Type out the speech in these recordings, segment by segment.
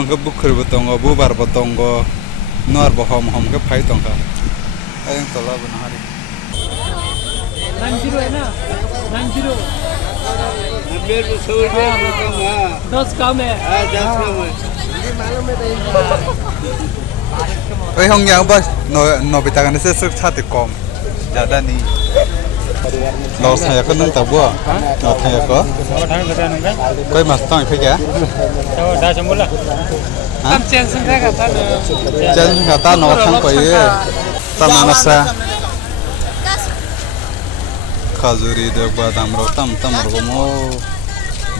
orang ke bukur betongo bubar betongo nor bohom hom ke pai tongka ayang tola benahari 90 है ना 90 10 कम है 10 कम है oi hong yang bas no bitagan se suk chati kom jada ni lo saya ko nang tabu no thaya ko koi mas tong phe kya da chamula tam chen sung ka ta chen ka ta no thang ko ye tamanasa khazuri de badam ro tam tam ro mo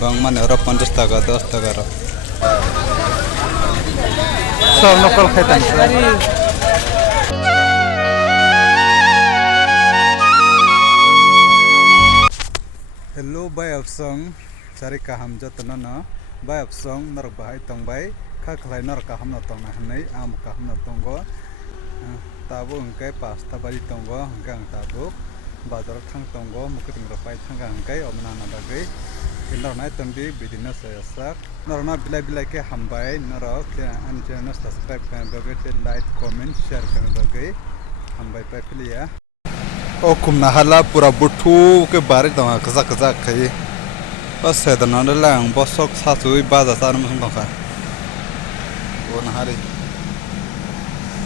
bang mane ro 50 taka 10 taka ro सब नकल Khetan hello bye अपसंग Sarika हम जतन न bye अपसंग नर bye तंबाय खा खलाय नर का हम न तंग हनै आम का हम न तंगो ताबो अंके पास्ता बारी तंगो गांग ताबो बाजार थांग तंगो मुकतिं रपाय थांगा अंके अमना न बागै नर नाय तंबि बिदिनो सयसाक नर ना बिलाय बिलाय के हमबाय नर आन चैनल सब्सक्राइब कर बगै ते लाइक कमेंट शेयर कर बगै हमबाय पाय फलिया ओ कुमना हाला पूरा बुठू के बारे दंगा खजा खजा खै बस सेदना लांग बसक सासुइ बाजा सान मसं दंखा ओ नहारि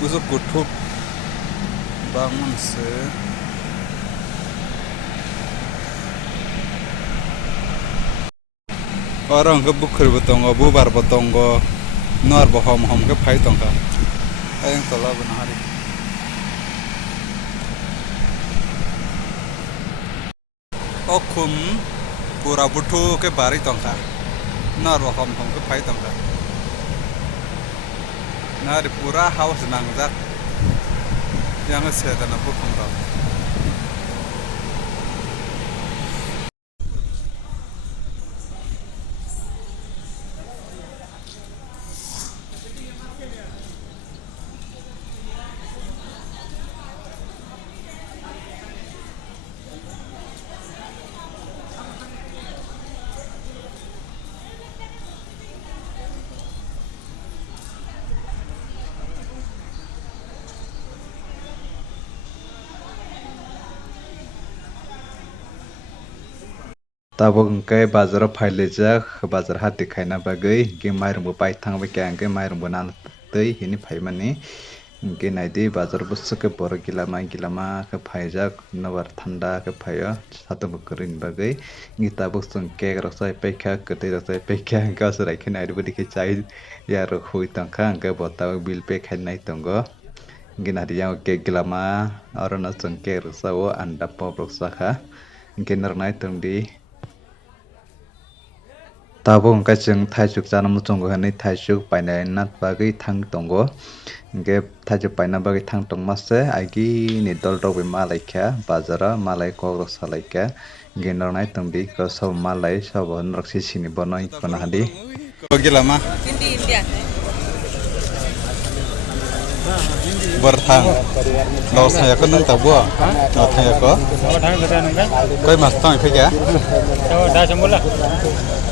बुसु कुठु बांगमसे orang ke bukur betongo bubar betongo nor bohom hom ke pai tongka ayang tola benahari okum pura butu ke bari tongka nor bohom hom ke pai tongka nari pura haus nangjak yang sedana bukum ro tabo ke bazar phaile jak bazar hati khaina bagai ke mairung bai thang ba kyang ke mairung banan tei hini phaimani ke naide bazar busse ke bor gilama ke phaijak nabar thanda ke phaya satum krin bagai ni tabo sung ke rasai pekha ke te rasai pekha ka sarai ke naidu bodi ke chai ya ro hui tangkha ke bota bil pe khainai tongo ginari yang ke gilama arona sung ke rasawo anda pobrok sakha ke narnai tongdi tabo angka jeng thaisuk janam chongo hanai thaisuk painai nat bagai thang tongo ge thaisuk paina bagai thang tongmase agi ni dol rok be malai kha bazara malai kogrok salaika ge nornai tongdi ko sob malai sob nrok sini bonoi kona hadi gilama India berthang lo saya ko nang tabu no thaya ko koi mas tong phe kya da chamula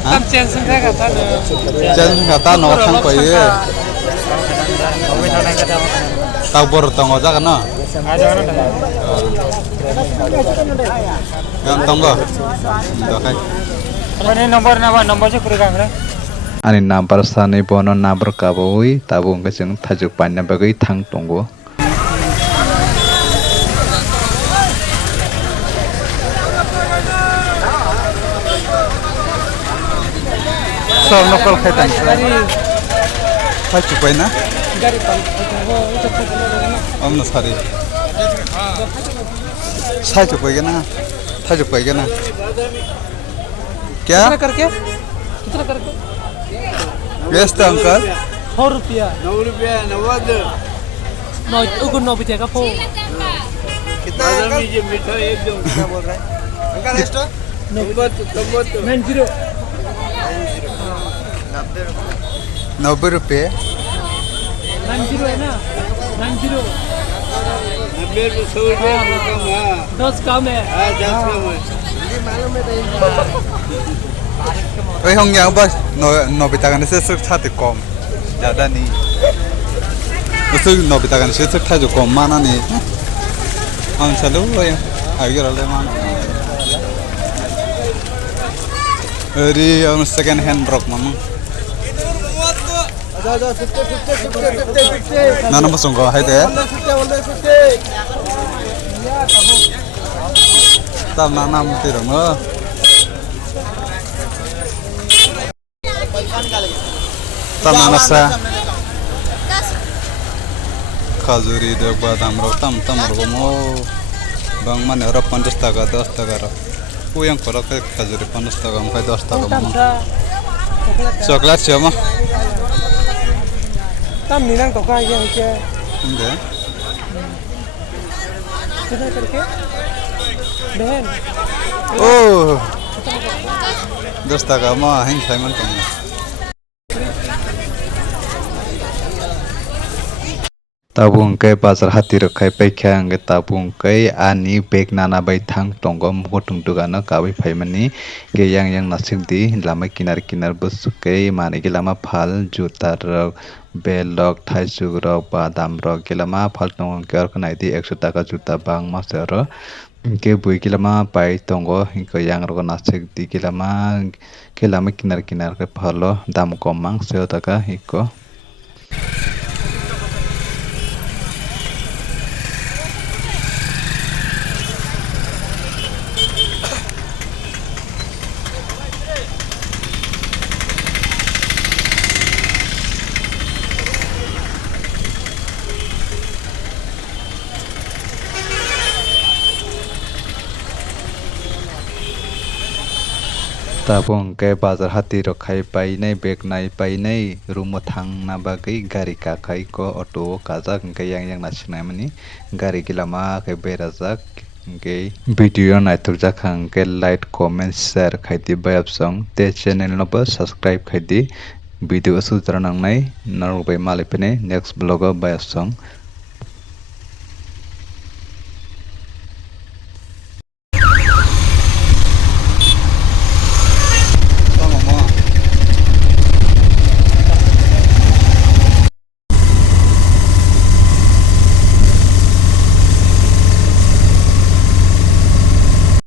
tam chen sung ka ta chen ka ta no thang ko ye ta bor tong ja kana gam tong go do kai ini nomor je pura kamera ani number sani bono number kaboi tabung ke jeng thajuk panna bagai thang tongo सब नकल Khetan thajuk paina amna sari thajuk paigana thajuk paigana क्या कितना करके व्यस्त uncle 4 रुपया 9 रुपया 90 9 उगुन 9 बिते का फो कितना अंकल ये मीठा एकदम क्या बोल रहा है अंकल एक्स्ट्रा 90 90 रुपये 90 है ना 90 90 100 रुपया कम है 10 कम है 10 कम है मालूम है oi hong yang bas no bitagan se suk chati kom ज्यादा नहीं उसको नोबिता का निश्चित था जो कम माना नहीं हम चलो वो आगे रहे मान अरे हम सेकंड हैंड ब्रॉक मानो ना ना बस उनको है दे तब ना नाम तेरे में तब ना नसा खजूरी दे बादाम रो तम रो मो bang mana orang 50 taka 10 taka ro yang kalau ke khajuri 50 taka sampai 10 taka coklat siapa tam ni nang toka ya ke enggak kita करके बहन oh 10 taka mah hang Simon kamu tabung ke pasar hati rekai pekhang ke tabung ke ani beg nana bai thang tonggom hotung dugana kawi phaimani ke yang nasib di lama kinar bus ke mane ke lama phal juta rok belok thaisuk rok badam rok ke lama phal tong ke orkanai di 100 taka juta bang masero ke bui ke lama pai tongo ke yang rok nasib di ke lama kinar ke phalo dam komang seo taka hiko tabung ke bazar hati rokai pai nei beg nai pai nei rumo thang na bagai gari ka kai ko auto kajak ke yang nasinai mani gari kilama ke berajak ke video nai turjak khang ke like comment share khaiti bayap song te channel no ba subscribe khaiti video su jaranang nai naru bai malipene next blog bayap song